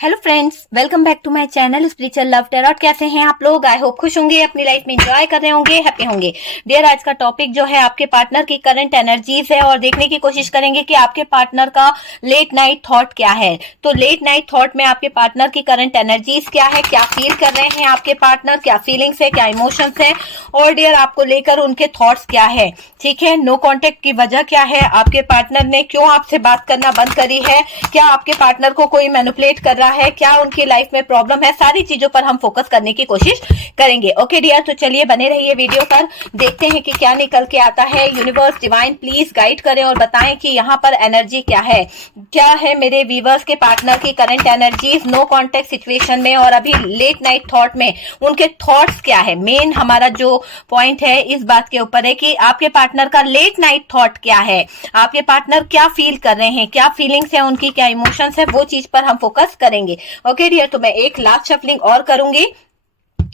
Hello friends, welcome back to my channel spiritual love tarot. कैसे हैं आप लोग? आई होप खुश होंगे, अपनी लाइफ में एंजॉय कर रहे होंगे, हैप्पी होंगे। डियर, आज का टॉपिक जो है आपके पार्टनर की करंट एनर्जीज है और देखने की कोशिश करेंगे कि आपके पार्टनर का लेट नाइट थॉट क्या है। तो लेट नाइट थॉट में आपके पार्टनर की करंट एनर्जीज क्या है, क्या फील कर रहे हैं आपके पार्टनर, क्या फीलिंग्स है, क्या इमोशंस है और डियर आपको लेकर उनके थॉट्स क्या है। ठीक है, नो कॉन्टेक्ट की वजह क्या है, आपके पार्टनर ने क्यों आपसे बात करना बंद करी है, क्या आपके पार्टनर को कोई मैनिपुलेट कर रहा है, क्या उनकी लाइफ में प्रॉब्लम है, सारी चीजों पर हम फोकस करने की कोशिश करेंगे। ओके डियर, तो चलिए बने रहिए वीडियो पर, देखते हैं कि क्या निकल के आता है। यूनिवर्स डिवाइन प्लीज गाइड करें और बताएं कि यहाँ पर एनर्जी क्या है मेरे व्यूअर्स के पार्टनर की current energies no contact situation में और अभी लेट नाइट थॉट में उनके थॉट्स क्या है। मेन हमारा जो पॉइंट है इस बात के ऊपर है कि आपके पार्टनर का लेट नाइट थॉट क्या है, आपके पार्टनर क्या फील कर रहे हैं, क्या फीलिंग्स है उनकी, क्या इमोशंस है, वो चीज पर हम फोकस करेंगे। ओके डियर, तो मैं एक लास्ट शफलिंग और करूंगी।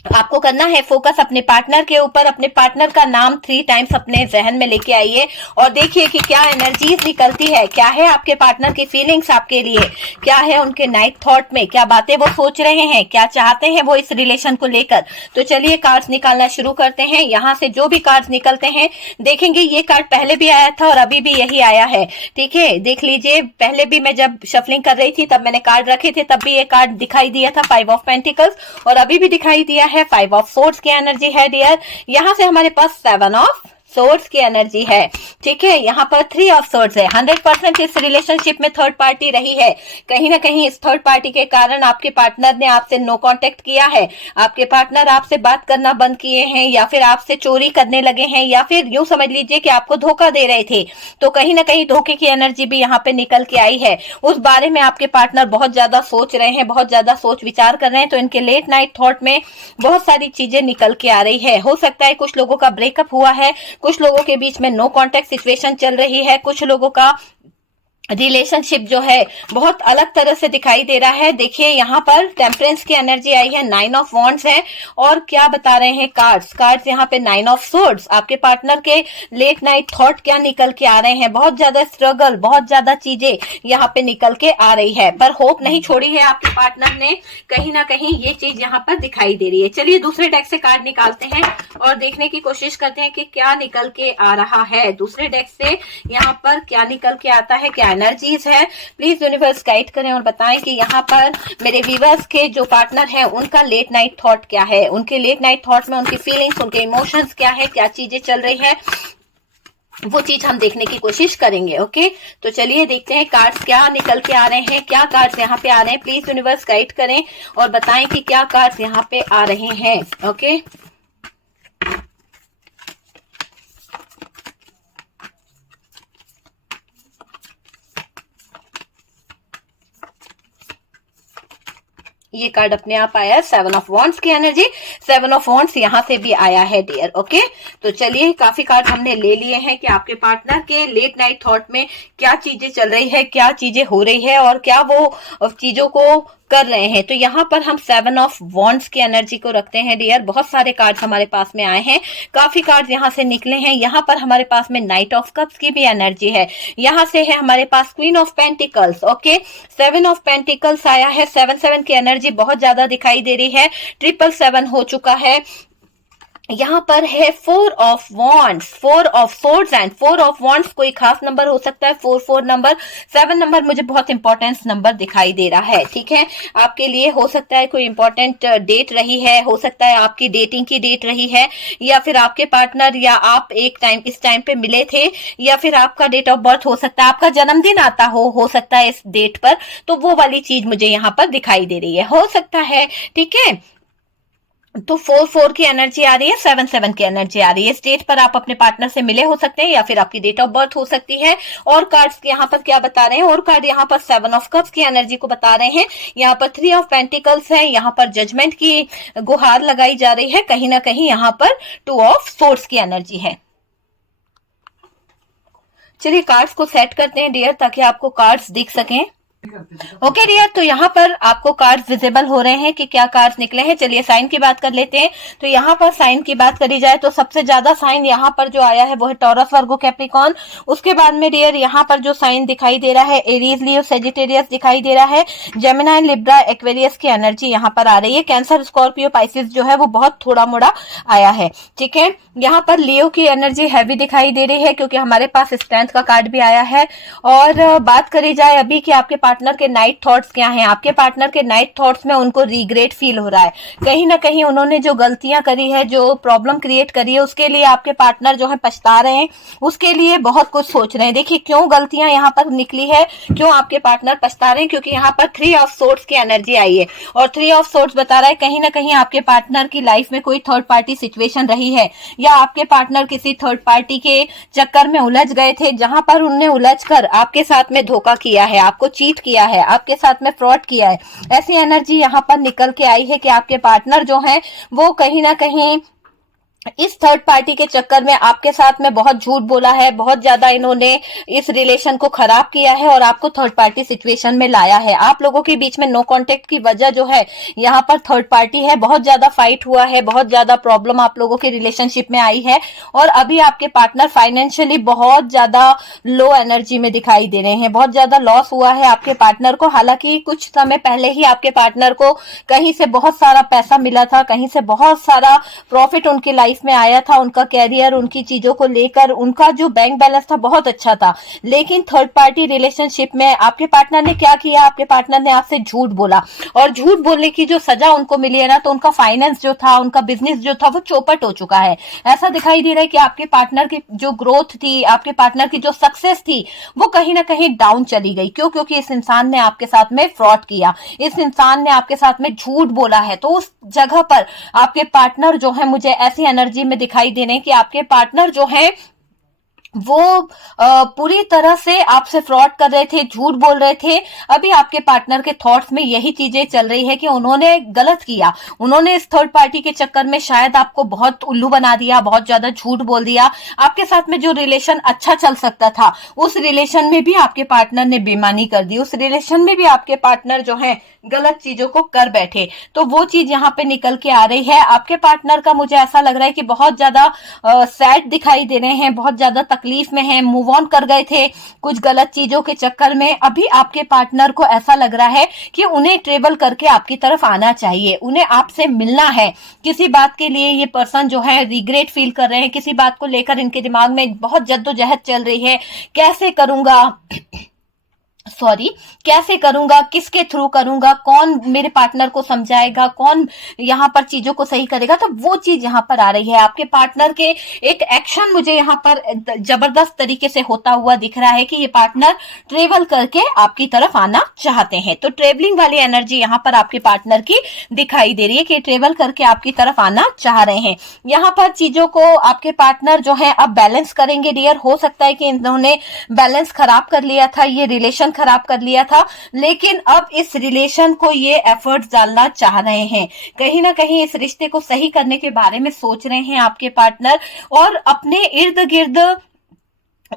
आपको करना है फोकस अपने पार्टनर के ऊपर, अपने पार्टनर का नाम 3 टाइम्स अपने जहन में लेके आइए और देखिए कि क्या एनर्जीज निकलती है, क्या है आपके पार्टनर की फीलिंग्स आपके लिए, क्या है उनके नाइट थॉट में, क्या बातें वो सोच रहे हैं, क्या चाहते हैं वो इस रिलेशन को लेकर। तो चलिए कार्ड्स निकालना शुरू करते हैं। यहाँ से जो भी कार्ड्स निकलते हैं देखेंगे, ये कार्ड पहले भी आया था और अभी भी यही आया है। ठीक है, देख लीजिए, पहले भी मैं जब शफलिंग कर रही थी तब मैंने कार्ड रखे थे, तब भी ये कार्ड दिखाई दिया था 5 ऑफ पेंटिकल्स और अभी भी दिखाई दिया है 5 ऑफ सोर्ड्स की एनर्जी है डियर। यहां से हमारे पास 7 ऑफ सोर्ड्स की एनर्जी है। ठीक है, यहाँ पर 3 ऑफ सोर्ड्स है। 100% इस रिलेशनशिप में थर्ड पार्टी रही है। कहीं ना कहीं इस थर्ड पार्टी के कारण आपके पार्टनर ने आपसे नो कांटेक्ट किया है, आपके पार्टनर आपसे बात करना बंद किए हैं या फिर आपसे चोरी करने लगे हैं या फिर यूं समझ लीजिए कि आपको धोखा दे रहे थे। तो कहीं ना कहीं धोखे की एनर्जी भी यहाँ पे निकल के आई है। उस बारे में आपके पार्टनर बहुत ज्यादा सोच रहे हैं, बहुत ज्यादा सोच विचार कर रहे हैं। तो इनके लेट नाइट थॉट में बहुत सारी चीजें निकल के आ रही है। हो सकता है कुछ लोगों का ब्रेकअप हुआ है, कुछ लोगों के बीच में नो कांटेक्ट सिचुएशन चल रही है, कुछ लोगों का रिलेशनशिप जो है बहुत अलग तरह से दिखाई दे रहा है। देखिए यहाँ पर टेम्परेंस की एनर्जी आई है, 9 ऑफ वॉन्ड्स है और क्या बता रहे हैं कार्ड्स यहाँ पे 9 ऑफ सोर्ड्स। आपके पार्टनर के लेट नाइट थॉट क्या निकल के आ रहे हैं, बहुत ज्यादा स्ट्रगल, बहुत ज्यादा चीजें यहाँ पे निकल के आ रही है, पर होप नहीं छोड़ी है आपके पार्टनर ने। कहीं ना कहीं ये चीज यहाँ पर दिखाई दे रही है। चलिए दूसरे डेक से कार्ड निकालते हैं और देखने की कोशिश करते हैं कि क्या निकल के आ रहा है। दूसरे डेक से यहाँ पर क्या निकल के आता है, क्या एनर्जीज है, प्लीज यूनिवर्स गाइड करें और बताएं कि यहाँ पर मेरे व्यूअर्स के जो पार्टनर है उनका लेट नाइट थॉट क्या है, उनके लेट नाइट थॉट में उनकी फीलिंग्स, उनके इमोशंस क्या है, क्या चीजें चल रही है, वो चीज हम देखने की कोशिश करेंगे। ओके, तो चलिए देखते हैं कार्ड्स क्या निकल के आ रहे हैं, क्या कार्ड्स यहाँ पे आ रहे हैं। प्लीज यूनिवर्स गाइड करें और बताएं कि क्या कार्ड्स यहाँ पे आ रहे हैं। ओके, ये कार्ड अपने आप आया है, 7 ऑफ वॉन्ड्स की एनर्जी। 7 ऑफ वॉन्ड्स यहाँ से भी आया है डियर। ओके, तो चलिए काफी कार्ड हमने ले लिए हैं कि आपके पार्टनर के लेट नाइट थॉट में क्या चीजें चल रही है, क्या चीजें हो रही है और क्या वो चीजों को कर रहे हैं। तो यहाँ पर हम 7 ऑफ वॉन्ड्स की एनर्जी को रखते हैं डियर। बहुत सारे कार्ड्स हमारे पास में आए हैं, काफी कार्ड्स यहाँ से निकले हैं। यहाँ पर हमारे पास में नाइट ऑफ कप्स की भी एनर्जी है। यहाँ से है हमारे पास queen of pentacles. Okay, 7 of pentacles आया है। 7 की एनर्जी बहुत ज्यादा दिखाई दे रही है। 777 हो चुका है। यहाँ पर है 4 of wands, 4 of swords and 4 of wands. कोई खास नंबर हो सकता है, 4 नंबर, 7 नंबर मुझे बहुत इंपॉर्टेंट नंबर दिखाई दे रहा है। ठीक है, आपके लिए हो सकता है कोई इंपॉर्टेंट डेट रही है, हो सकता है आपकी डेटिंग की डेट रही है या फिर आपके पार्टनर या आप एक टाइम इस टाइम पे मिले थे या फिर आपका डेट ऑफ बर्थ हो सकता है, आपका जन्मदिन आता हो सकता है इस डेट पर। तो वो वाली चीज मुझे यहाँ पर दिखाई दे रही है, हो सकता है। ठीक है, तो 4 की एनर्जी आ रही है, 7 की एनर्जी आ रही है। इस डेट पर आप अपने पार्टनर से मिले हो सकते हैं या फिर आपकी डेट ऑफ बर्थ हो सकती है। और कार्ड्स यहाँ पर क्या बता रहे हैं, और कार्ड यहाँ पर 7 ऑफ कप्स की एनर्जी को बता रहे हैं। यहाँ पर 3 ऑफ पेंटिकल्स है, यहाँ पर जजमेंट की गुहार लगाई जा रही है। कहीं ना कहीं यहाँ पर 2 ऑफ सोर्ड्स की एनर्जी है। चलिए कार्ड्स को सेट करते हैं डियर ताकि आपको कार्ड्स दिख सकें। ओके डियर, तो यहाँ पर आपको कार्ड्स विजिबल हो रहे हैं कि क्या कार्ड्स निकले हैं। चलिए साइन की बात कर लेते हैं। तो यहाँ पर साइन की बात करी जाए तो सबसे ज्यादा साइन यहाँ पर जो आया है वो है टॉरस, वर्गो, कैप्रिकॉर्न। उसके बाद में डियर यहाँ पर जो साइन दिखाई दे रहा है एरीज, लियो, सेजिटेरियस दिखाई दे रहा है। जेमिनाई, लिब्रा, एक्वेरियस की एनर्जी यहाँ पर आ रही है। कैंसर, स्कॉर्पियो, पाइसिस जो है वो बहुत थोड़ा मोड़ा आया है। ठीक है, यहाँ पर लियो की एनर्जी हैवी दिखाई दे रही है क्योंकि हमारे पास स्ट्रेंथ का कार्ड भी आया है। और बात करी जाए अभी कि आपके पार्टनर के नाइट थॉट्स क्या हैं। आपके पार्टनर के नाइट थॉट्स में उनको रिग्रेट फील हो रहा है। कहीं ना कहीं उन्होंने जो गलतियां करी है, जो प्रॉब्लम क्रिएट करी है, उसके लिए आपके पार्टनर जो है पछता रहे हैं, उसके लिए बहुत कुछ सोच रहे हैं। देखिए क्यों गलतियां यहाँ पर निकली है, क्यों आपके पार्टनर पछता रहे हैं, क्योंकि यहाँ पर 3 ऑफ सोर्ड्स की एनर्जी आई है। और 3 ऑफ सोर्ड्स बता रहा है कहीं ना कहीं आपके पार्टनर की लाइफ में कोई थर्ड पार्टी सिचुएशन रही है, या आपके पार्टनर किसी थर्ड पार्टी के चक्कर में उलझ गए थे, जहां पर उनने उलझकर आपके साथ में धोखा किया है, आपको चीट किया है, आपके साथ में फ्रॉड किया है। ऐसी एनर्जी यहाँ पर निकल के आई है कि आपके पार्टनर जो हैं वो कहीं ना कहीं इस थर्ड पार्टी के चक्कर में आपके साथ में बहुत झूठ बोला है, बहुत ज्यादा इन्होंने इस रिलेशन को खराब किया है और आपको थर्ड पार्टी सिचुएशन में लाया है। आप लोगों के बीच में नो कांटेक्ट की वजह जो है यहाँ पर थर्ड पार्टी है। बहुत ज्यादा फाइट हुआ है, बहुत ज्यादा प्रॉब्लम आप लोगों के रिलेशनशिप में आई है और अभी आपके पार्टनर फाइनेंशियली बहुत ज्यादा लो एनर्जी में दिखाई दे रहे हैं। बहुत ज्यादा लॉस हुआ है आपके पार्टनर को। हालांकि कुछ समय पहले ही आपके पार्टनर को कहीं से बहुत सारा पैसा मिला था, कहीं से बहुत सारा प्रॉफिट उनकी लाइफ में आया था। उनका कैरियर, उनकी चीजों को लेकर उनका जो बैंक बैलेंस था बहुत अच्छा था। लेकिन थर्ड पार्टी रिलेशनशिप में आपके पार्टनर ने क्या किया, आपके पार्टनर ने आपसे झूठ बोला और झूठ बोलने की जो सजा उनको मिली है ना, तो उनका फाइनेंस जो था, उनका बिजनेस जो था वो चौपट हो चुका है। ऐसा दिखाई दे रहा है कि आपके पार्टनर की जो ग्रोथ थी, आपके पार्टनर की जो सक्सेस थी वो कहीं ना कहीं डाउन चली गई। क्यों? क्योंकि इस इंसान ने आपके साथ में फ्रॉड किया, इस इंसान ने आपके साथ में झूठ बोला है। तो उस जगह पर आपके पार्टनर जो है, मुझे ऐसी एनर्जी में दिखाई दे रहे हैं कि आपके पार्टनर जो है वो पूरी तरह से आपसे फ्रॉड कर रहे थे, झूठ बोल रहे थे। अभी आपके पार्टनर के थॉट्स में यही चीजें चल रही है कि उन्होंने गलत किया, उन्होंने इस थर्ड पार्टी के चक्कर में शायद आपको बहुत उल्लू बना दिया, बहुत ज्यादा झूठ बोल दिया। आपके साथ में जो रिलेशन अच्छा चल सकता था उस रिलेशन में भी आपके पार्टनर ने बेईमानी कर दी, उस रिलेशन में भी आपके पार्टनर जो है गलत चीजों को कर बैठे। तो वो चीज यहाँ पे निकल के आ रही है। आपके पार्टनर का मुझे ऐसा लग रहा है कि बहुत ज्यादा सैड दिखाई दे रहे हैं, बहुत ज्यादा तकलीफ में है, मूव ऑन कर गए थे कुछ गलत चीजों के चक्कर में। अभी आपके पार्टनर को ऐसा लग रहा है कि उन्हें ट्रेवल करके आपकी तरफ आना चाहिए, उन्हें आपसे मिलना है। किसी बात के लिए ये पर्सन जो है रिग्रेट फील कर रहे हैं, किसी बात को लेकर इनके दिमाग में बहुत जद्दोजहद चल रही है। कैसे करूंगा, कैसे करूंगा, किसके थ्रू करूंगा, कौन मेरे पार्टनर को समझाएगा, कौन यहाँ पर चीजों को सही करेगा। तो वो चीज यहाँ पर आ रही है। आपके पार्टनर के एक एक्शन मुझे यहाँ पर जबरदस्त तरीके से होता हुआ दिख रहा है कि ये पार्टनर ट्रेवल करके आपकी तरफ आना चाहते हैं। तो ट्रेवलिंग वाली एनर्जी यहाँ पर आपके पार्टनर की दिखाई दे रही है कि ट्रेवल करके आपकी तरफ आना चाह रहे हैं। यहाँ पर चीजों को आपके पार्टनर जो है अब बैलेंस करेंगे डियर। हो सकता है कि इन्होंने बैलेंस खराब कर लिया था, ये रिलेशन खराब कर लिया था, लेकिन अब इस रिलेशन को ये एफर्ट्स डालना चाह रहे हैं। कहीं ना कहीं इस रिश्ते को सही करने के बारे में सोच रहे हैं आपके पार्टनर और अपने इर्द गिर्द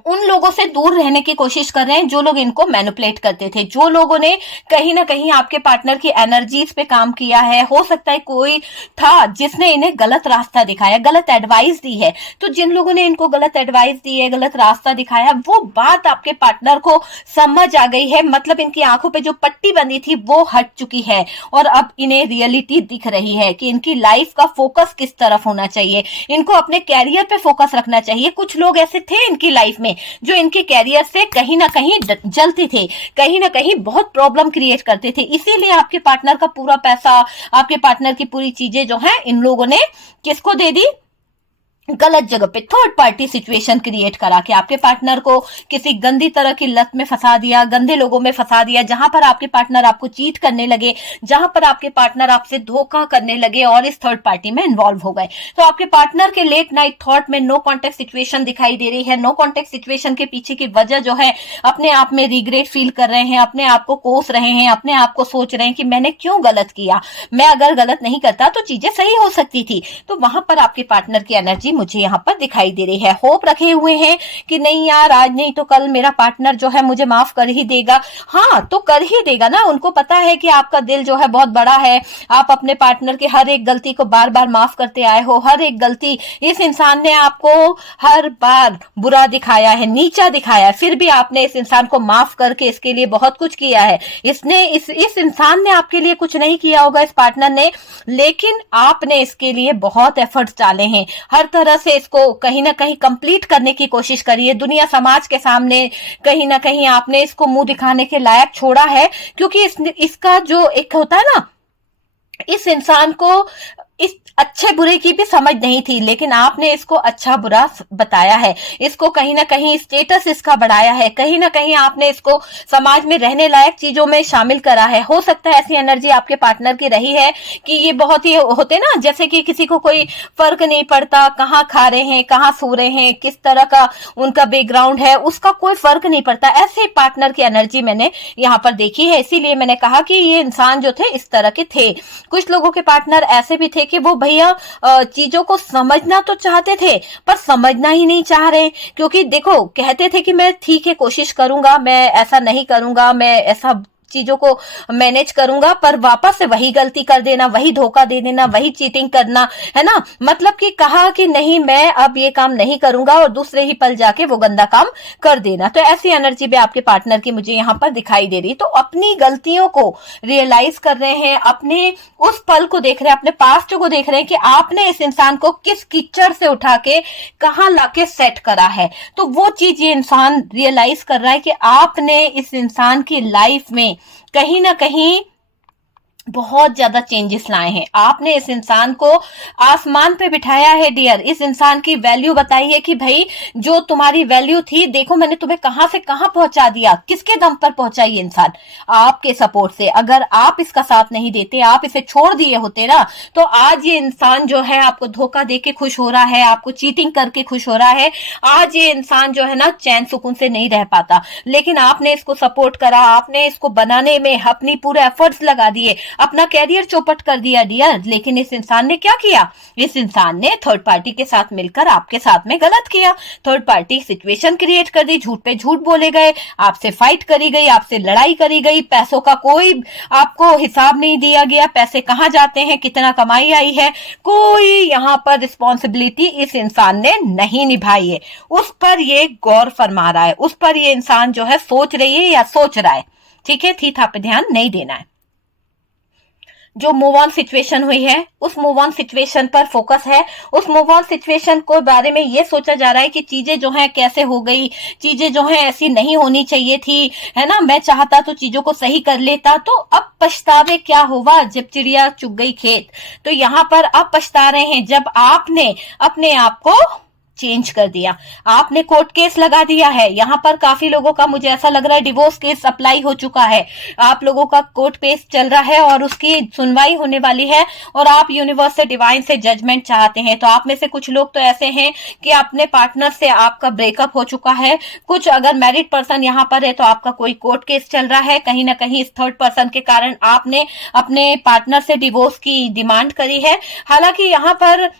उन लोगों से दूर रहने की कोशिश कर रहे हैं जो लोग इनको मैनिपुलेट करते थे, जो लोगों ने कहीं ना कहीं आपके पार्टनर की एनर्जीज पे काम किया है। हो सकता है कोई था जिसने इन्हें गलत रास्ता दिखाया, गलत एडवाइस दी है। तो जिन लोगों ने इनको गलत एडवाइस दी है, गलत रास्ता दिखाया, वो बात आपके पार्टनर को समझ आ गई है। मतलब इनकी आंखों पे जो पट्टी बंधी थी वो हट चुकी है और अब इन्हें रियलिटी दिख रही है कि इनकी लाइफ का फोकस किस तरफ होना चाहिए। इनको अपने कैरियर पे फोकस रखना चाहिए। कुछ लोग ऐसे थे इनकी लाइफ में जो इनके कैरियर से कहीं ना कहीं जलते थे, कहीं ना कहीं बहुत प्रॉब्लम क्रिएट करते थे। इसीलिए आपके पार्टनर का पूरा पैसा, आपके पार्टनर की पूरी चीजें जो है इन लोगों ने किसको दे दी, गलत जगह पे थर्ड पार्टी सिचुएशन क्रिएट करा के आपके पार्टनर को किसी गंदी तरह की लत में फंसा दिया, गंदे लोगों में फंसा दिया, जहां पर आपके पार्टनर आपको चीट करने लगे, जहां पर आपके पार्टनर आपसे धोखा करने लगे और इस थर्ड पार्टी में इन्वॉल्व हो गए। तो आपके पार्टनर के लेट नाइट थॉट में नो कॉन्टेक्ट सिचुएशन दिखाई दे रही है। नो कॉन्टेक्ट सिचुएशन के पीछे की वजह जो है, अपने आप में रिग्रेट फील कर रहे हैं, अपने आप को कोस रहे हैं, अपने आप को सोच रहे हैं कि मैंने क्यों गलत किया, मैं अगर गलत नहीं करता तो चीजें सही हो सकती थी। तो वहां पर आपके पार्टनर की एनर्जी मुझे यहाँ पर दिखाई दे रही है। होप रखे हुए हैं कि नहीं यार, आज नहीं तो कल मेरा पार्टनर जो है मुझे माफ कर ही देगा। हाँ, तो कर ही देगा ना। उनको पता है कि आपका दिल जो है बहुत बड़ा है, आप अपने पार्टनर की हर एक गलती को बार बार माफ करते आए हो। हर एक गलती, इस इंसान ने आपको हर बार बुरा दिखाया है, नीचा दिखाया है, फिर भी आपने इस इंसान को माफ करके इसके लिए बहुत कुछ किया है। इस इंसान ने आपके लिए कुछ नहीं किया होगा, इस पार्टनर ने, लेकिन आपने इसके लिए बहुत एफर्ट्स डाले हैं। हर तरह से इसको कहीं ना कहीं कंप्लीट करने की कोशिश करी है। दुनिया समाज के सामने कहीं ना कहीं आपने इसको मुंह दिखाने के लायक छोड़ा है, क्योंकि इसका जो एक होता है ना, इस इंसान को इस अच्छे बुरे की भी समझ नहीं थी, लेकिन आपने इसको अच्छा बुरा बताया है, इसको कहीं ना कहीं स्टेटस इसका बढ़ाया है, कहीं ना कहीं आपने इसको समाज में रहने लायक चीजों में शामिल करा है। हो सकता है ऐसी एनर्जी आपके पार्टनर की रही है कि ये बहुत ही होते ना, जैसे कि किसी को कोई फर्क नहीं पड़ता कहाँ खा रहे हैं, कहाँ सो रहे हैं, किस तरह का उनका बैकग्राउंड है, उसका कोई फर्क नहीं पड़ता। ऐसे पार्टनर की एनर्जी मैंने यहाँ पर देखी है, इसीलिए मैंने कहा कि ये इंसान जो थे इस तरह के थे। कुछ लोगों के पार्टनर ऐसे भी थे कि वो भैया चीजों को समझना तो चाहते थे पर समझना ही नहीं चाह रहे, क्योंकि देखो कहते थे कि मैं ठीक है कोशिश करूंगा, मैं ऐसा नहीं करूंगा, मैं ऐसा चीजों को मैनेज करूंगा, पर वापस से वही गलती कर देना, वही धोखा दे देना, वही चीटिंग करना, है ना। मतलब कि कहा कि नहीं मैं अब ये काम नहीं करूंगा और दूसरे ही पल जाके वो गंदा काम कर देना। तो ऐसी एनर्जी भी आपके पार्टनर की मुझे यहाँ पर दिखाई दे रही। तो अपनी गलतियों को रियलाइज कर रहे हैं, अपने उस पल को देख रहे हैं, अपने पास्ट को देख रहे हैं कि आपने इस इंसान को किस कीचड़ से उठा के कहां लाके सेट करा है। तो वो चीज ये इंसान रियलाइज कर रहा है कि आपने इस इंसान की लाइफ में कहीं ना कहीं बहुत ज्यादा चेंजेस लाए हैं। आपने इस इंसान को आसमान पे बिठाया है डियर, इस इंसान की वैल्यू बताई है कि भाई जो तुम्हारी वैल्यू थी, देखो मैंने तुम्हें कहां से कहां पहुंचा दिया, किसके दम पर पहुंचा ये इंसान, आपके सपोर्ट से। अगर आप इसका साथ नहीं देते, आप इसे छोड़ दिए होते ना, तो आज ये इंसान जो है आपको धोखा देके खुश हो रहा है, आपको चीटिंग करके खुश हो रहा है। आज ये इंसान जो है ना चैन सुकून से नहीं रह पाता, लेकिन आपने इसको सपोर्ट करा, आपने इसको बनाने में अपनी पूरे एफर्ट्स लगा दिए, अपना कैरियर चौपट कर दिया डियर। लेकिन इस इंसान ने क्या किया, इस इंसान ने थर्ड पार्टी के साथ मिलकर आपके साथ में गलत किया, थर्ड पार्टी सिचुएशन क्रिएट कर दी, झूठ पे झूठ बोले गए, आपसे फाइट करी गई, आपसे लड़ाई करी गई, पैसों का कोई आपको हिसाब नहीं दिया गया, पैसे कहां जाते हैं, कितना कमाई आई है, कोई यहाँ पर रिस्पॉन्सिबिलिटी इस इंसान ने नहीं निभाई है। उस पर ये गौर फरमा रहा है, उस पर ये इंसान जो है सोच रही है या सोच रहा है, ठीक है। थी था पे ध्यान नहीं देना है। जो मूव ऑन सिचुएशन हुई है उस मूव ऑन सिचुएशन पर फोकस है। उस मूव ऑन सिचुएशन को बारे में ये सोचा जा रहा है कि चीजें जो हैं कैसे हो गई, चीजें जो हैं ऐसी नहीं होनी चाहिए थी, है ना। मैं चाहता तो चीजों को सही कर लेता, तो अब पछतावे क्या हुआ जब चिड़िया चुग गई खेत। तो यहाँ पर अब पछता रहे हैं जब आपने अपने आप को चेंज कर दिया, आपने कोर्ट केस लगा दिया है। यहाँ पर काफी लोगों का मुझे ऐसा लग रहा है डिवोर्स केस अप्लाई हो चुका है, आप लोगों का कोर्ट केस चल रहा है और उसकी सुनवाई होने वाली है, और आप यूनिवर्स से डिवाइन से जजमेंट चाहते हैं। तो आप में से कुछ लोग तो ऐसे हैं कि अपने पार्टनर से आपका ब्रेकअप हो चुका है, कुछ अगर मैरिड पर्सन यहाँ पर है तो आपका कोई कोर्ट केस चल रहा है। कहीं ना कहीं इस थर्ड पर्सन के कारण आपने अपने पार्टनर से डिवोर्स की डिमांड करी है। हालांकि यहाँ पर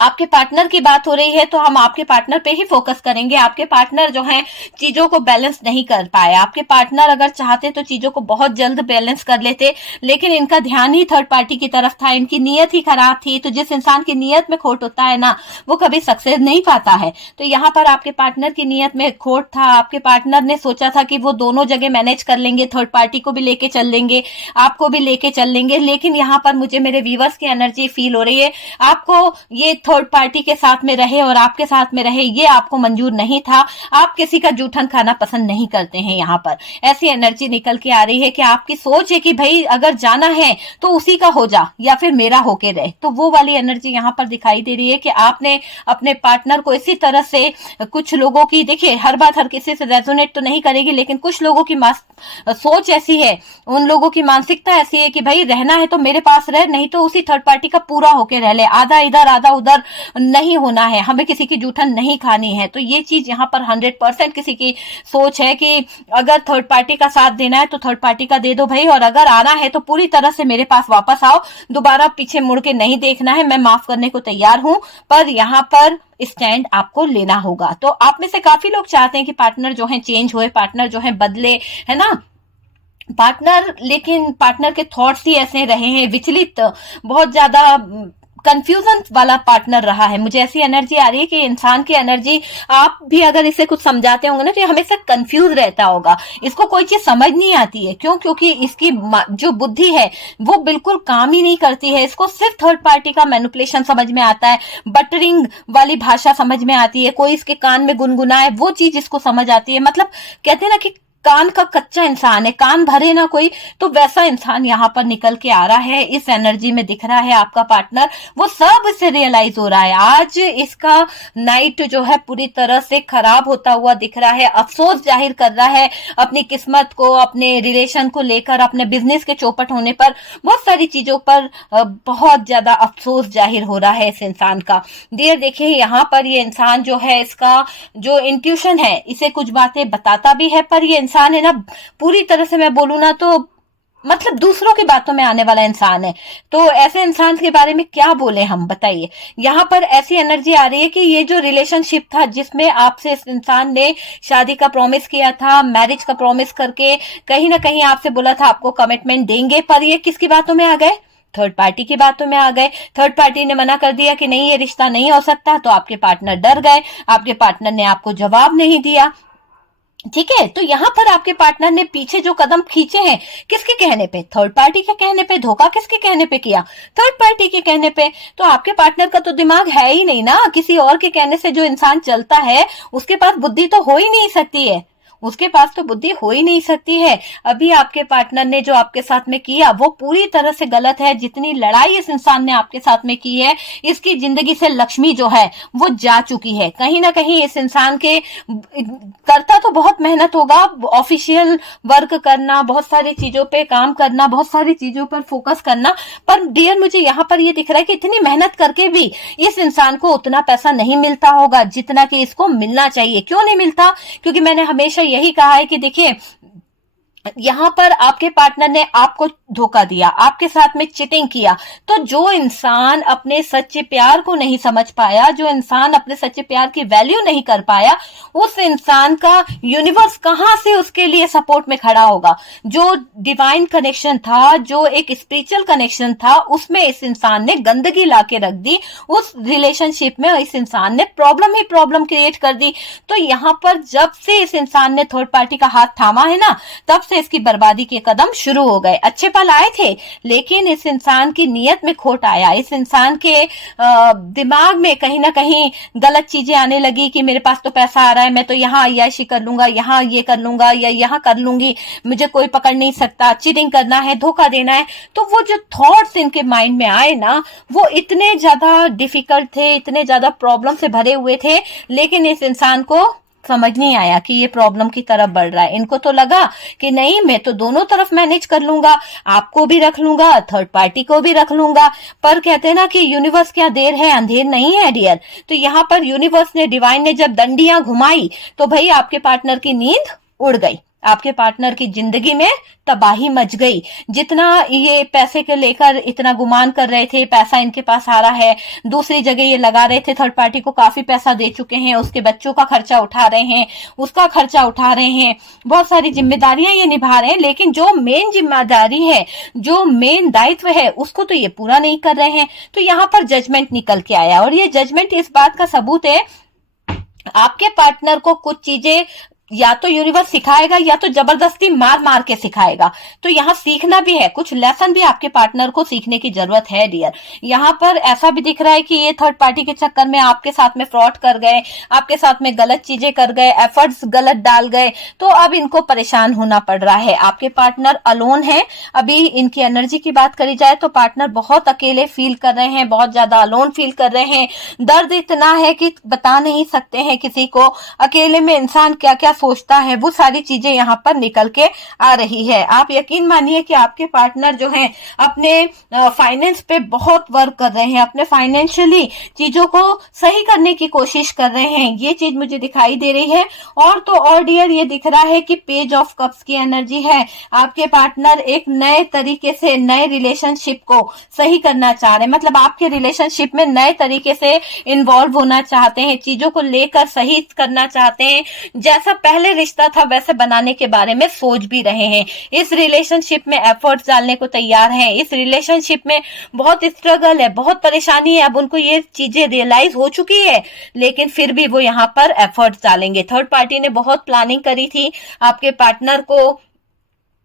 आपके पार्टनर की बात हो रही है तो हम आपके पार्टनर पे ही फोकस करेंगे। आपके पार्टनर जो हैं चीजों को बैलेंस नहीं कर पाए। आपके पार्टनर अगर चाहते तो चीजों को बहुत जल्द बैलेंस कर लेते, लेकिन इनका ध्यान ही थर्ड पार्टी की तरफ था, इनकी नीयत ही खराब थी। तो जिस इंसान की नीयत में खोट होता है ना, वो कभी सक्सेस नहीं पाता है। तो यहाँ पर आपके पार्टनर की नीयत में खोट था। आपके पार्टनर ने सोचा था कि वो दोनों जगह मैनेज कर लेंगे, थर्ड पार्टी को भी लेके चल लेंगे, आपको भी लेके चल लेंगे। लेकिन यहाँ पर मुझे मेरे व्यूअर्स की एनर्जी फील हो रही है, आपको ये थर्ड पार्टी के साथ में रहे और आपके साथ में रहे ये आपको मंजूर नहीं था। आप किसी का जूठन खाना पसंद नहीं करते हैं। यहाँ पर ऐसी एनर्जी निकल के आ रही है कि आपकी सोच है कि भाई अगर जाना है तो उसी का हो जा या फिर मेरा होके रहे। तो वो वाली एनर्जी यहाँ पर दिखाई दे रही है कि आपने अपने पार्टनर को इसी तरह से, कुछ लोगों की, देखिए हर बात हर किसी से रेजोनेट तो नहीं करेगी, लेकिन कुछ लोगों की सोच ऐसी है, उन लोगों की मानसिकता ऐसी है कि भाई रहना है तो मेरे पास रह, नहीं तो उसी थर्ड पार्टी का पूरा होके रह ले, आधा इधर आधा उधर पार्टनर नहीं होना है, हमें किसी की जूठन नहीं खानी है। तो ये चीज यहाँ पर 100% किसी की सोच है कि अगर थर्ड पार्टी का साथ देना है तो थर्ड पार्टी का दे दो भाई, और अगर आना है तो पूरी तरह से मेरे पास वापस आओ, दोबारा पीछे मुड़ के नहीं देखना है, मैं माफ करने को तैयार हूं, पर यहाँ पर स्टैंड आपको लेना होगा। तो आप में से काफी लोग चाहते हैं कि पार्टनर जो है चेंज होए, पार्टनर जो है बदले, है ना पार्टनर, लेकिन पार्टनर के थॉट्स ही ऐसे रहे हैं विचलित, बहुत ज्यादा कंफ्यूजन वाला पार्टनर रहा है। मुझे ऐसी एनर्जी आ रही है कि इंसान की एनर्जी, आप भी अगर इसे कुछ समझाते होंगे ना तो ये हमेशा कंफ्यूज रहता होगा, इसको कोई चीज समझ नहीं आती है। क्यों? क्योंकि इसकी जो बुद्धि है वो बिल्कुल काम ही नहीं करती है, इसको सिर्फ थर्ड पार्टी का मैनिपुलेशन समझ में आता है, बटरिंग वाली भाषा समझ में आती है, कोई इसके कान में गुनगुनाए वो चीज इसको समझ आती है। मतलब कहते हैं ना कि कान का कच्चा इंसान है, कान भरे ना कोई, तो वैसा इंसान यहाँ पर निकल के आ रहा है, इस एनर्जी में दिख रहा है आपका पार्टनर, वो सब इससे रियलाइज हो रहा है। आज इसका नाइट जो है पूरी तरह से खराब होता हुआ दिख रहा है, अफसोस जाहिर कर रहा है अपनी किस्मत को, अपने रिलेशन को लेकर, अपने बिजनेस के चौपट होने पर, बहुत सारी चीजों पर बहुत ज्यादा अफसोस जाहिर हो रहा है इस इंसान का। डियर देखिए यहाँ पर ये इंसान जो है, इसका जो इंट्यूशन है इसे कुछ बातें बताता भी है, पर ये इंसान है ना पूरी तरह से मैं बोलूं ना तो मतलब दूसरों की बातों में आने वाला इंसान है। तो ऐसे इंसान के बारे में क्या बोले हम, बताइए। यहाँ पर ऐसी एनर्जी आ रही है कि ये जो रिलेशनशिप था जिसमें आपसे इस इंसान ने शादी का प्रॉमिस किया था, मैरिज का प्रॉमिस करके कहीं ना कहीं आपसे बोला था आपको कमिटमेंट देंगे, पर ये किसकी बातों में आ गए? थर्ड पार्टी की बातों में आ गए। थर्ड पार्टी ने मना कर दिया कि नहीं ये रिश्ता नहीं हो सकता, तो आपके पार्टनर डर गए, आपके पार्टनर ने आपको जवाब नहीं दिया। ठीक है, तो यहाँ पर आपके पार्टनर ने पीछे जो कदम खींचे हैं, किसके कहने पे? थर्ड पार्टी के कहने पे। धोखा किसके कहने पे किया? थर्ड पार्टी के कहने पे। तो आपके पार्टनर का तो दिमाग है ही नहीं ना, किसी और के कहने से जो इंसान चलता है उसके पास बुद्धि तो हो ही नहीं सकती है, उसके पास तो बुद्धि हो ही नहीं सकती है। अभी आपके पार्टनर ने जो आपके साथ में किया वो पूरी तरह से गलत है। जितनी लड़ाई इस इंसान ने आपके साथ में की है, इसकी जिंदगी से लक्ष्मी जो है वो जा चुकी है। कहीं ना कहीं इस इंसान के करता तो बहुत मेहनत होगा, ऑफिशियल वर्क करना, बहुत सारी चीजों पे काम करना, बहुत सारी चीजों पर फोकस करना, पर डियर मुझे यहाँ पर ये दिख रहा है कि इतनी मेहनत करके भी इस इंसान को उतना पैसा नहीं मिलता होगा जितना कि इसको मिलना चाहिए। क्यों नहीं मिलता? क्योंकि मैंने हमेशा यही कहा है कि देखिए यहां पर आपके पार्टनर ने आपको धोखा दिया, आपके साथ में चीटिंग किया, तो जो इंसान अपने सच्चे प्यार को नहीं समझ पाया, जो इंसान अपने सच्चे प्यार की वैल्यू नहीं कर पाया, उस इंसान का यूनिवर्स कहां से उसके लिए सपोर्ट में खड़ा होगा? जो डिवाइन कनेक्शन था, जो एक स्पिरिचुअल कनेक्शन था, उसमें इस इंसान ने गंदगी लाके रख दी, उस रिलेशनशिप में इस इंसान ने प्रॉब्लम ही प्रॉब्लम क्रिएट कर दी। तो यहाँ पर जब से इस इंसान ने थर्ड पार्टी का हाथ थामा है ना, तब से इसकी बर्बादी के कदम शुरू हो गए। अच्छे पल आए थे, लेकिन इस इंसान की नीयत में खोट आया, इस इंसान के दिमाग में कहीं ना कहीं गलत चीजें आने लगी कि मेरे पास तो पैसा आ रहा है, मैं तो यहाँ अय्याशी कर लूंगा, यहाँ ये कर लूंगा या यहाँ कर लूंगी, मुझे कोई पकड़ नहीं सकता, चीटिंग करना है, धोखा देना है। तो वो जो थॉट्स इनके माइंड में आए ना, वो इतने ज्यादा डिफिकल्ट थे, इतने ज्यादा प्रॉब्लम से भरे हुए थे, लेकिन इस इंसान को समझ नहीं आया कि ये प्रॉब्लम की तरफ बढ़ रहा है। इनको तो लगा कि नहीं मैं तो दोनों तरफ मैनेज कर लूंगा, आपको भी रख लूंगा, थर्ड पार्टी को भी रख लूंगा। पर कहते हैं ना कि यूनिवर्स क्या देर है अंधेर नहीं है डियर। तो यहाँ पर यूनिवर्स ने, डिवाइन ने जब डंडियां घुमाई तो भाई आपके पार्टनर की नींद उड़ गई, आपके पार्टनर की जिंदगी में तबाही मच गई। जितना ये पैसे के लेकर इतना गुमान कर रहे थे, पैसा इनके पास आ रहा है, दूसरी जगह ये लगा रहे थे, थर्ड पार्टी को काफी पैसा दे चुके हैं, उसके बच्चों का खर्चा उठा रहे हैं, उसका खर्चा उठा रहे हैं, बहुत सारी जिम्मेदारियां ये निभा रहे हैं, लेकिन जो मेन जिम्मेदारी है, जो मेन दायित्व है, उसको तो ये पूरा नहीं कर रहे हैं। तो यहाँ पर जजमेंट निकल के आया, और ये जजमेंट इस बात का सबूत है आपके पार्टनर को कुछ चीजें या तो यूनिवर्स सिखाएगा या तो जबरदस्ती मार मार के सिखाएगा। तो यहाँ सीखना भी है, कुछ लेसन भी आपके पार्टनर को सीखने की जरूरत है डियर। यहाँ पर ऐसा भी दिख रहा है कि ये थर्ड पार्टी के चक्कर में आपके साथ में फ्रॉड कर गए, आपके साथ में गलत चीजें कर गए, एफर्ट्स गलत डाल गए, तो अब इनको परेशान होना पड़ रहा है। आपके पार्टनर अलोन है। अभी इनकी एनर्जी की बात करी जाए तो पार्टनर बहुत अकेले फील कर रहे हैं, बहुत ज्यादा अलोन फील कर रहे हैं। दर्द इतना है कि बता नहीं सकते हैं किसी को। अकेले में इंसान क्या क्या सोचता है वो सारी चीजें यहाँ पर निकल के आ रही है। आप यकीन मानिए कि आपके पार्टनर जो है अपने फाइनेंस पे बहुत वर्क कर रहे हैं, अपने फाइनेंशियली चीजों को सही करने की कोशिश कर रहे हैं, ये चीज मुझे दिखाई दे रही है। और तो और डियर ये दिख रहा है कि पेज ऑफ कप्स की एनर्जी है। आपके पार्टनर एक नए तरीके से नए रिलेशनशिप को सही करना चाह रहे हैं, मतलब आपके रिलेशनशिप में नए तरीके से इन्वॉल्व होना चाहते हैं, चीजों को लेकर सही करना चाहते हैं, जैसा पहले रिश्ता था वैसे बनाने के बारे में सोच भी रहे हैं। इस रिलेशनशिप में एफर्ट्स डालने को तैयार हैं। इस रिलेशनशिप में बहुत स्ट्रगल है, बहुत परेशानी है, अब उनको ये चीजें रियलाइज हो चुकी है, लेकिन फिर भी वो यहाँ पर एफर्ट्स डालेंगे। थर्ड पार्टी ने बहुत प्लानिंग करी थी आपके पार्टनर को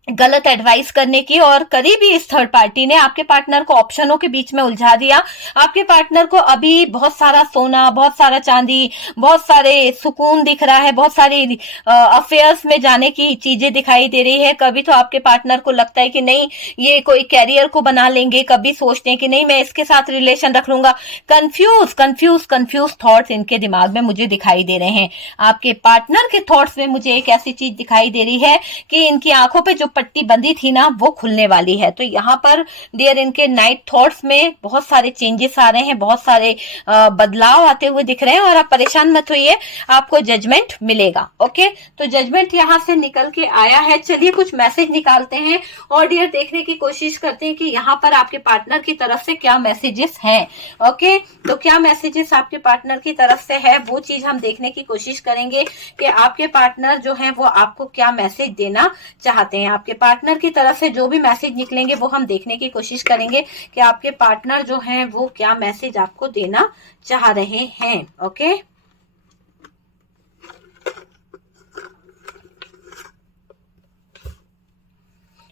गलत एडवाइस करने की, और करी भी इस थर्ड पार्टी ने। आपके पार्टनर को ऑप्शनों के बीच में उलझा दिया। आपके पार्टनर को अभी बहुत सारा सोना, बहुत सारा चांदी, बहुत सारे सुकून दिख रहा है, बहुत सारी अफेयर्स में जाने की चीजें दिखाई दे रही है। कभी तो आपके पार्टनर को लगता है कि नहीं ये कोई कैरियर को बना लेंगे, कभी सोचते हैं कि नहीं मैं इसके साथ रिलेशन रख लूंगा। कंफ्यूज थॉट्स इनके दिमाग में मुझे दिखाई दे रहे हैं। आपके पार्टनर के थॉट्स में मुझे एक ऐसी चीज दिखाई दे रही है कि इनकी आंखों पे जो पट्टी बंदी थी ना वो खुलने वाली है। तो यहाँ पर डियर इनके नाइट थॉट्स में बहुत सारे चेंजेस आ रहे हैं, बहुत सारे बदलाव आते हुए दिख रहे हैं, और आप परेशान मत होइए, आपको जजमेंट मिलेगा। ओके, तो जजमेंट यहाँ से निकल के आया है। चलिए कुछ मैसेज निकालते हैं और डियर देखने की कोशिश करते हैं कि यहाँ पर आपके पार्टनर की तरफ से क्या मैसेजेस हैं। ओके, तो क्या मैसेजेस आपके पार्टनर की तरफ से है वो चीज हम देखने की कोशिश करेंगे कि आपके पार्टनर जो है वो आपको क्या मैसेज देना चाहते हैं। आपके पार्टनर की तरफ से जो भी मैसेज निकलेंगे वो हम देखने की कोशिश करेंगे कि आपके पार्टनर जो हैं वो क्या मैसेज आपको देना चाह रहे हैं। ओके,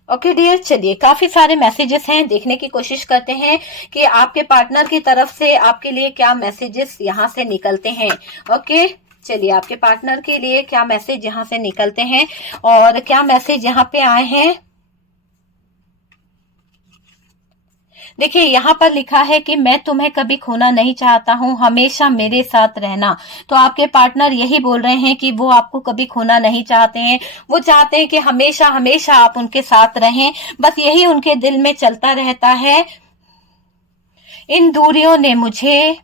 ओके डियर, चलिए काफी सारे मैसेजेस हैं, देखने की कोशिश करते हैं कि आपके पार्टनर की तरफ से आपके लिए क्या मैसेजेस यहाँ से निकलते हैं। ओके, चलिए आपके पार्टनर के लिए क्या मैसेज यहाँ से निकलते हैं और क्या मैसेज यहाँ पे आए हैं। देखिए यहाँ पर लिखा है कि मैं तुम्हें कभी खोना नहीं चाहता हूँ, हमेशा मेरे साथ रहना। तो आपके पार्टनर यही बोल रहे हैं कि वो आपको कभी खोना नहीं चाहते हैं, वो चाहते हैं कि हमेशा हमेशा आप उनके साथ रहें, बस यही उनके दिल में चलता रहता है। इन दूरियों ने मुझे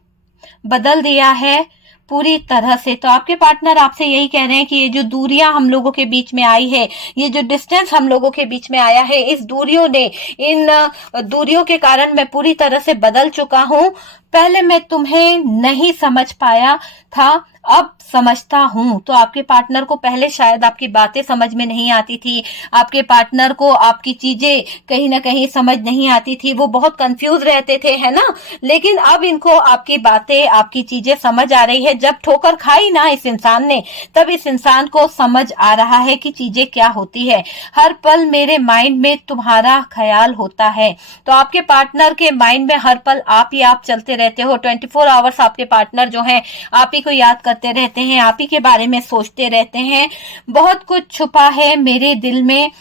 बदल दिया है पूरी तरह से। तो आपके पार्टनर आपसे यही कह रहे हैं कि ये जो दूरियां हम लोगों के बीच में आई है, ये जो डिस्टेंस हम लोगों के बीच में आया है, इस दूरियों ने, इन दूरियों के कारण मैं पूरी तरह से बदल चुका हूं। पहले मैं तुम्हें नहीं समझ पाया था, अब समझता हूं। तो आपके पार्टनर को पहले शायद आपकी बातें समझ में नहीं आती थी, आपके पार्टनर को आपकी चीजें कहीं ना कहीं समझ नहीं आती थी, वो बहुत कंफ्यूज रहते थे, है ना। लेकिन अब इनको आपकी बातें, आपकी चीजें समझ आ रही है। जब ठोकर खाई ना इस इंसान ने, तब इस इंसान को समझ आ रहा है कि चीजें क्या होती है। हर पल मेरे माइंड में तुम्हारा ख्याल होता है। तो आपके पार्टनर के माइंड में हर पल आप ही आप चलते रहते हो। 24 आवर्स आपके पार्टनर जो है आप ही को याद करते रहते हैं, आप ही के बारे में सोचते रहते हैं। बहुत कुछ छुपा है मेरे दिल में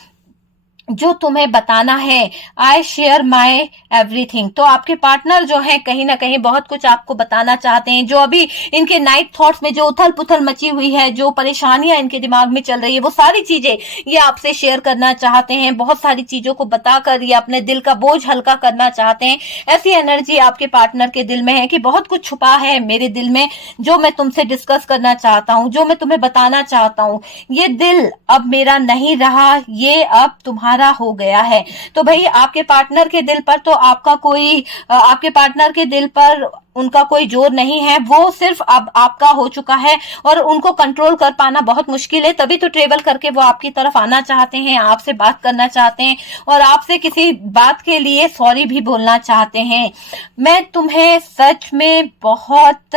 जो तुम्हें बताना है। I share my everything. तो आपके पार्टनर जो है कहीं ना कहीं बहुत कुछ आपको बताना चाहते हैं। जो अभी इनके नाइट थॉट्स में जो उथल पुथल मची हुई है, जो परेशानियां इनके दिमाग में चल रही है, वो सारी चीजें ये आपसे शेयर करना चाहते हैं। बहुत सारी चीजों को बताकर ये अपने दिल का बोझ हल्का करना चाहते हैं। ऐसी एनर्जी आपके पार्टनर के दिल में है कि बहुत कुछ छुपा है मेरे दिल में जो मैं तुमसे डिस्कस करना चाहता हूँ, जो मैं तुम्हें बताना चाहता हूँ। ये दिल अब मेरा नहीं रहा, ये अब तुम्हारा हो गया है। तो भाई आपके पार्टनर के दिल पर तो आपके पार्टनर के दिल पर उनका कोई जोर नहीं है, वो सिर्फ अब आपका हो चुका है और उनको कंट्रोल कर पाना बहुत मुश्किल है। तभी तो ट्रेवल करके वो आपकी तरफ आना चाहते हैं, आपसे बात करना चाहते हैं और आपसे किसी बात के लिए सॉरी भी बोलना चाहते हैं। मैं तुम्हें सच में बहुत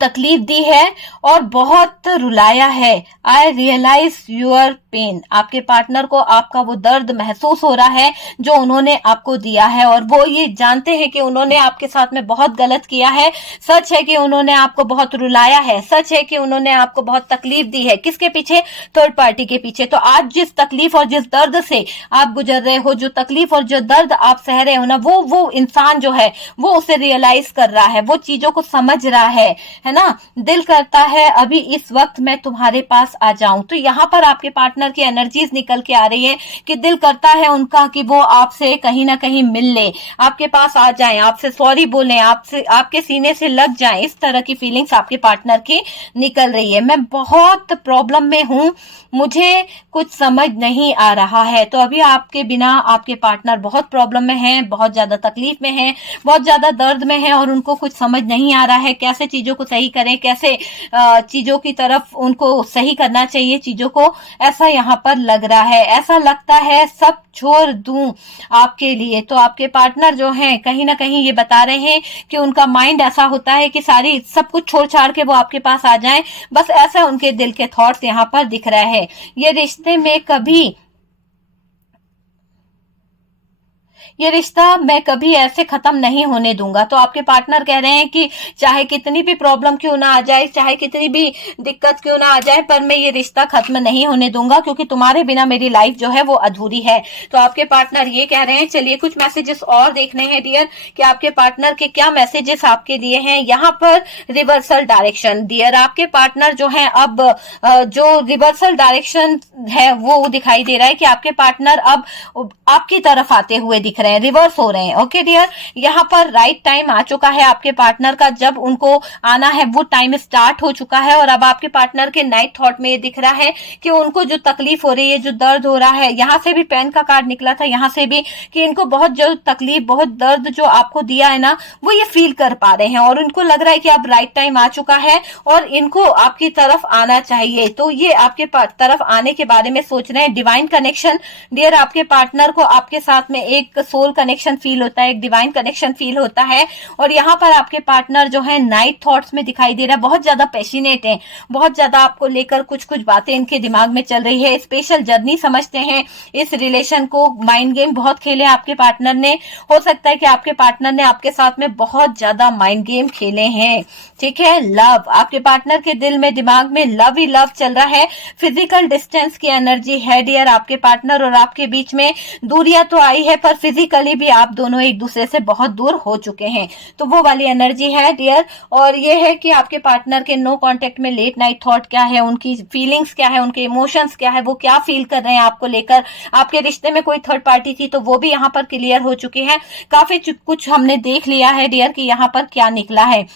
तकलीफ दी है और बहुत रुलाया है। आई रियलाइज यूर पेन। आपके पार्टनर को आपका वो दर्द महसूस हो रहा है जो उन्होंने आपको दिया है, और वो ये जानते हैं कि उन्होंने आपके साथ में बहुत गलत किया है। सच है कि उन्होंने आपको बहुत रुलाया है, सच है कि उन्होंने आपको बहुत तकलीफ दी है। किसके पीछे? थर्ड पार्टी के पीछे। तो आज जिस तकलीफ और जिस दर्द से आप गुजर रहे हो, जो तकलीफ और जो दर्द आप सह रहे हो ना, वो इंसान जो है वो उसे रियलाइज कर रहा है, वो चीजों को समझ रहा है। है ना, दिल करता है अभी इस वक्त मैं तुम्हारे पास आ जाऊं। तो यहाँ पर आपके पार्टनर की एनर्जीज निकल के आ रही है कि दिल करता है उनका कि वो आपसे कहीं ना कहीं मिल ले, आपके पास आ जाएं, आपसे सॉरी बोलें, आपसे आपके सीने से लग जाएं। इस तरह की फीलिंग्स आपके पार्टनर की निकल रही है। मैं बहुत प्रॉब्लम में हूं, मुझे कुछ समझ नहीं आ रहा है। तो अभी आपके बिना आपके पार्टनर बहुत प्रॉब्लम में हैं, बहुत ज्यादा तकलीफ में हैं, बहुत ज्यादा दर्द में हैं और उनको कुछ समझ नहीं आ रहा है कैसे चीजों को सही करें, कैसे चीजों की तरफ उनको सही करना चाहिए चीजों को। ऐसा यहाँ पर लग रहा है, ऐसा लगता है सब छोड़ दूं आपके लिए। तो आपके पार्टनर जो हैं कहीं ना कहीं ये बता रहे हैं कि उनका माइंड ऐसा होता है कि सारी सब कुछ छोड़ छाड़ के वो आपके पास आ जाएं, बस ऐसा उनके दिल के थॉट्स यहाँ पर दिख रहा है। ये रिश्ते में कभी ये रिश्ता मैं कभी ऐसे खत्म नहीं होने दूंगा। तो आपके पार्टनर कह रहे हैं कि चाहे कितनी भी प्रॉब्लम क्यों ना आ जाए, चाहे कितनी भी दिक्कत क्यों ना आ जाए, पर मैं ये रिश्ता खत्म नहीं होने दूंगा क्योंकि तुम्हारे बिना मेरी लाइफ जो है वो अधूरी है। तो आपके पार्टनर ये कह रहे हैं। चलिए कुछ मैसेजेस और देखने हैं डियर कि आपके पार्टनर के क्या मैसेजेस आपके लिए हैं। यहाँ पर रिवर्सल डायरेक्शन डियर, आपके पार्टनर जो है अब जो रिवर्सल डायरेक्शन है वो दिखाई दे रहा है कि आपके पार्टनर अब आपकी तरफ आते हुए दिख रहे हैं, रिवर्स हो रहे हैं। ओके डियर, यहाँ पर राइट टाइम आ चुका है आपके पार्टनर का, जब उनको आना है वो टाइम स्टार्ट हो चुका है। और अब आपके पार्टनर के नाइट थॉट में ये दिख रहा है कि उनको जो तकलीफ हो रही है, जो दर्द हो रहा है, यहाँ से भी पेन का कार्ड निकला था, यहाँ से भी, कि इनको बहुत जो तकलीफ, बहुत दर्द जो आपको दिया है ना, वो ये फील कर पा रहे हैं और उनको लग रहा है कि अब राइट टाइम आ चुका है और इनको आपकी तरफ आना चाहिए। तो ये आपके तरफ आने के बारे में सोच रहे हैं। डिवाइन कनेक्शन डियर, आपके पार्टनर को आपके साथ में एक सोल कनेक्शन फील होता है, एक डिवाइन कनेक्शन फील होता है। और यहाँ पर आपके पार्टनर जो है नाइट थॉट्स में दिखाई दे रहा है, बहुत ज्यादा पैशनेट है, बहुत ज्यादा आपको लेकर कुछ कुछ बातें इनके दिमाग में चल रही है, स्पेशल जर्नी समझते हैं इस रिलेशन को। माइंड गेम बहुत खेले आपके पार्टनर ने, हो सकता है कि आपके पार्टनर ने आपके साथ में बहुत ज्यादा माइंड गेम खेले हैं। ठीक है, लव, आपके पार्टनर के दिल में दिमाग में लव ही लव चल रहा है। फिजिकल डिस्टेंस की एनर्जी है डियर, आपके पार्टनर और आपके बीच में दूरियां तो आई है पर फिजिकली भी आप दोनों एक दूसरे से बहुत दूर हो चुके हैं। तो वो वाली एनर्जी है डियर। और ये है कि आपके पार्टनर के नो कांटेक्ट में लेट नाइट थॉट क्या है, उनकी फीलिंग्स क्या है, उनके इमोशंस क्या है, वो क्या फील कर रहे हैं आपको लेकर। आपके रिश्ते में कोई थर्ड पार्टी थी तो वो भी यहाँ पर क्लियर हो चुकी है। काफी कुछ हमने देख लिया है डियर कि यहाँ पर क्या निकला है।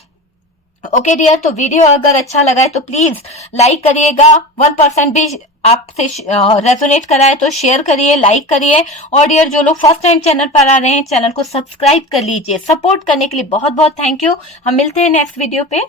ओके डियर, तो वीडियो अगर अच्छा लगा है तो प्लीज लाइक करिएगा। 1% भी आपसे रेजोनेट करा है तो शेयर करिए, लाइक करिए। और डियर, जो लोग फर्स्ट टाइम चैनल पर आ रहे हैं, चैनल को सब्सक्राइब कर लीजिए। सपोर्ट करने के लिए बहुत बहुत थैंक यू। हम मिलते हैं नेक्स्ट वीडियो पे।